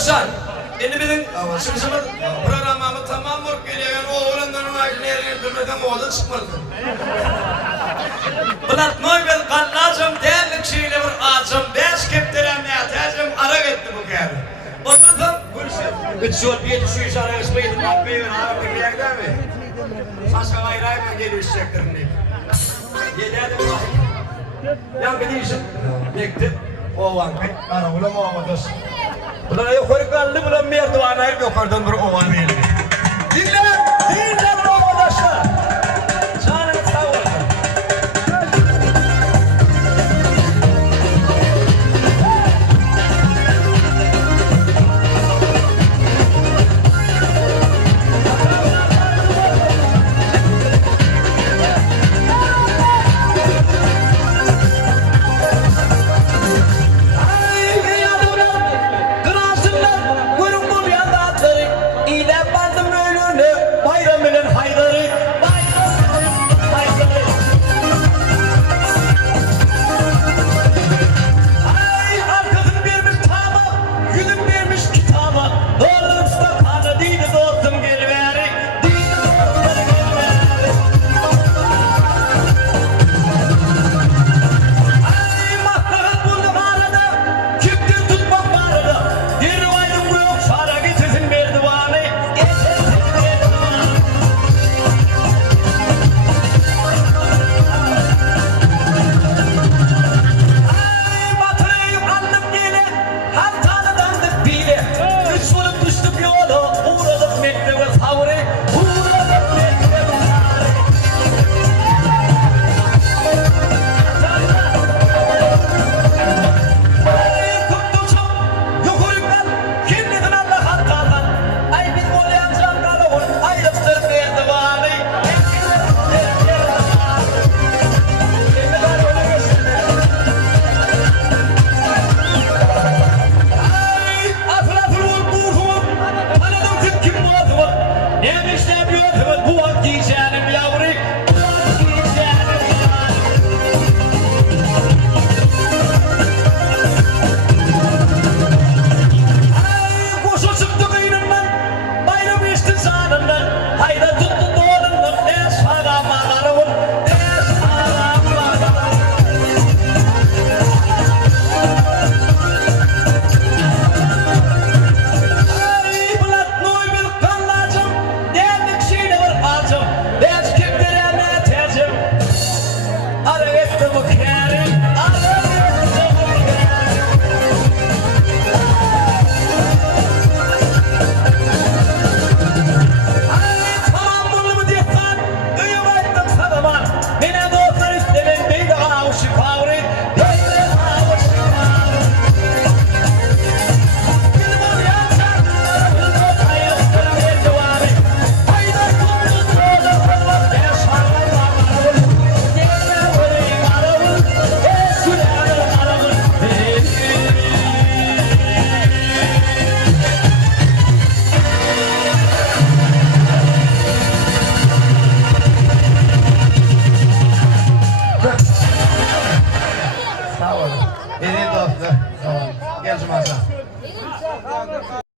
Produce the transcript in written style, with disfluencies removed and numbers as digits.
dostlar, şimdi bizim programımı tamam mı geliyor? Oğlanların ailelerini bilmeden oğlan çıkmadı. Bulat Noybel kanlacım değerli kişiyle bir ağacım, beş keptiren yatacım, ara gitti bu kere. Ondan da üç yol bir düşüyor, şaraya ısmaydı, bakmayın, ağabey bir yerde mi? Saçma ayrayla geliyor çiçeklerini. Yedi bakayım. Yan gidiyorsun. Bektir. Oğlan kay. Ana ulan oğlan dost. Ulan yukarı kaldı, ulan merdiven ayıp yukarıdan bir oğlan geldi.